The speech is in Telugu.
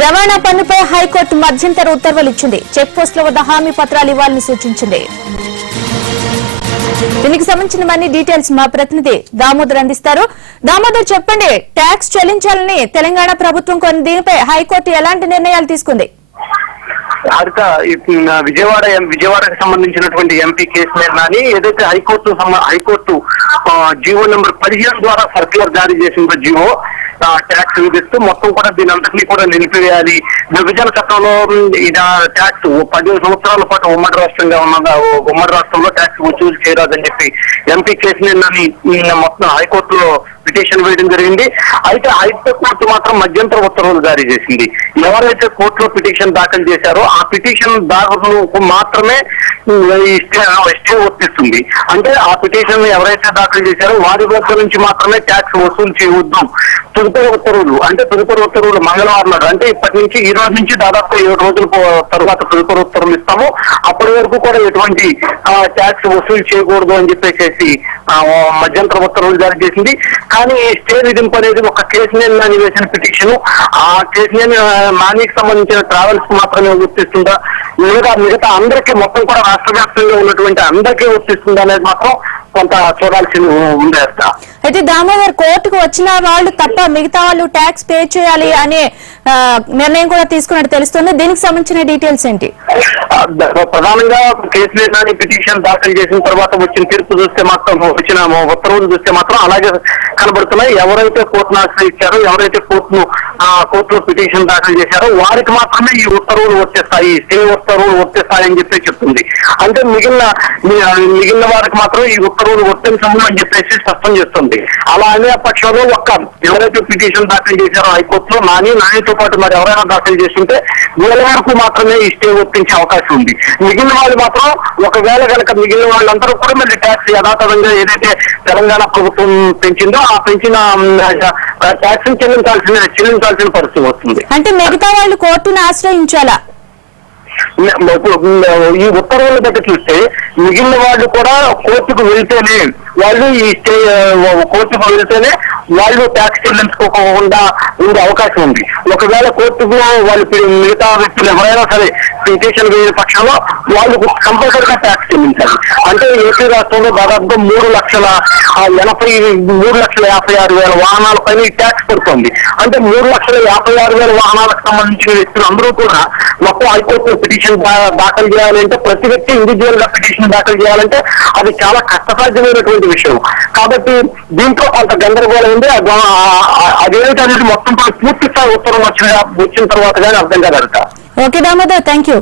రవాణా పన్నుపై హైకోర్టు మధ్యంతర ఉత్తర్వులు ఇచ్చింది. చెక్ పోస్టుల వద్ద హామీ పత్రాలు ఇవ్వాలని సూచించింది. దీనికి సంబంధించిన మరిన్ని డీటెయిల్స్ మా ప్రతినిధి దామోదర్ అందిస్తారు. దామోదర్, చెప్పండి, ట్యాక్స్ చెల్లించాలని తెలంగాణ ప్రభుత్వం కొన్ని దీనిపై హైకోర్టు ఎలాంటి నిర్ణయాలు తీసుకుంది? విజయవాడకు సంబంధించినటువంటి ఎంపీ కేసు నిర్ణయాన్ని ఏదైతే హైకోర్టు జీవో నెంబర్ 15 ద్వారా సర్క్యులర్ జారీ చేసిందో జీవో ట్యాక్స్ విధిస్తూ మొత్తం కూడా దీని అంతటినీ కూడా నిలిపివేయాలి. విభజన చట్టంలో ట్యాక్స్ 15 సంవత్సరాల పాటు ఉమ్మడి రాష్ట్రంగా ఉన్న ఉమ్మడి రాష్ట్రంలో ట్యాక్స్ వసూలు చేయరాదని చెప్పి ఎంపీ కేసు నిన్న మొత్తం హైకోర్టులో పిటిషన్ వేయడం జరిగింది. అయితే హైకోర్టు మాత్రం మధ్యంతర ఉత్తర్వులు జారీ చేసింది. ఎవరైతే కోర్టులో పిటిషన్ దాఖలు చేశారో ఆ పిటిషన్ దాఖలకు మాత్రమే స్టే వర్తిస్తుంది. అంటే ఆ పిటిషన్ ఎవరైతే దాఖలు చేశారో వారి వద్ద నుంచి మాత్రమే ట్యాక్స్ వసూలు చేయవద్దు. తదుపరి ఉత్తర్వులు మంగళవారం నాడు, అంటే ఇప్పటి నుంచి ఈ రోజు నుంచి దాదాపు 7 రోజుల తర్వాత తదుపరి ఉత్తర్వులు ఇస్తాము. అప్పటి వరకు కూడా ఎటువంటి ట్యాక్స్ వసూలు చేయకూడదు అని చెప్పేసి మధ్యంతర ఉత్తర్వులు జారీ చేసింది. కానీ ఈ స్టే విధింపు అనేది ఒక కేసునేని వేసిన పిటిషన్, ఆ కేసునేని నానికి సంబంధించిన ట్రావెల్స్ కు మాత్రమే వర్తిస్తుందా, మిగతా అందరికీ మొత్తం కూడా రాష్ట్ర వ్యాప్తంగా ఉన్నటువంటి అందరికీ వర్తిస్తుందా అనేది మాత్రం కొంత చూడాల్సింది ఉంది. అయితే దామోదర్, కోర్టుకు వచ్చిన వాళ్ళు తప్ప మిగతా వాళ్ళు ట్యాక్స్ పే చేయాలి అనే నిర్ణయం కూడా తీసుకున్నట్టు తెలుస్తుంది. దీనికి సంబంధించిన డీటెయిల్స్ ఏంటి? ప్రధానంగా కేసు నిర్ణయాన్ని పిటిషన్ దాఖలు చేసిన తర్వాత వచ్చిన తీర్పు చూస్తే మాత్రం, వచ్చిన ఉత్తర్వులు చూస్తే మాత్రం అలాగే కనబడుతున్నాయి. ఎవరైతే కోర్టును ఆశ్రయించారో, ఎవరైతే కోర్టులో పిటిషన్ దాఖలు చేశారో వారికి మాత్రమే ఈ ఉత్తర్వులు వర్తిస్తాయి, స్టే ఉత్తర్వులు వర్తిస్తాయని చెప్పి చెప్తుంది. అంటే మిగిలిన వారికి మాత్రం ఈ ఉత్తర్వులు వర్తించము అని చెప్పేసి స్పష్టం చేస్తుంది. అలా అనే పక్షంలో ఎవరైతే పిటిషన్ దాఖలు చేశారో హైకోర్టులో నానితో పాటు మరి ఎవరైనా దాఖలు చేస్తుంటే వీళ్ళ వరకు మాత్రమే ఈ స్టే వర్తించే అవకాశం ఉంది. మిగిలిన వాళ్ళు మాత్రం ఒకవేళ కనుక మిగిలిన వాళ్ళందరూ కూడా మళ్ళీ ట్యాక్స్ యథాతథంగా ఏదైతే తెలంగాణ ప్రభుత్వం పెంచిందో ఆ పెంచిన ట్యాక్స్ చెల్లించాల్సిన పరిస్థితి వస్తుంది. అంటే మిగతా వాళ్ళు కోర్టును ఆశ్రయించాలా? ఈ ఉత్తర్వులు బట్టి చూస్తే మిగిలిన వాళ్ళు కూడా కోర్టుకు వెళ్తేనే వాళ్ళు ట్యాక్స్ చెల్లించుకోకుండా ఉండే అవకాశం ఉంది. ఒకవేళ కోర్టులో వాళ్ళు మిగతా వ్యక్తులు ఎవరైనా సరే పిటిషన్ వేయని పక్షంలో వాళ్ళు కంపల్సరీగా ట్యాక్స్ చెల్లించాలి. అంటే ఏపీ రాష్ట్రంలో దాదాపుగా 3,56,000 వాహనాల పైన ఈ ట్యాక్స్ పడుతుంది. అంటే 3,56,000 వాహనాలకు సంబంధించిన వ్యక్తులు అందరూ కూడా మొత్తం హైకోర్టులో పిటిషన్ దాఖలు చేయాలంటే, ప్రతి వ్యక్తి ఇండివిజువల్ గా పిటిషన్ దాఖలు చేయాలంటే అది చాలా కష్టసాధ్యమైనటువంటి విషయం. కాబట్టి దీంట్లో కొంత గందరగోళం ఉంది. అదేంటనేది మొత్తం పూర్తి స్థాయి ఉత్తర్వులు వచ్చిన తర్వాత కానీ అర్థం కాదట. Okay Damodar, thank you.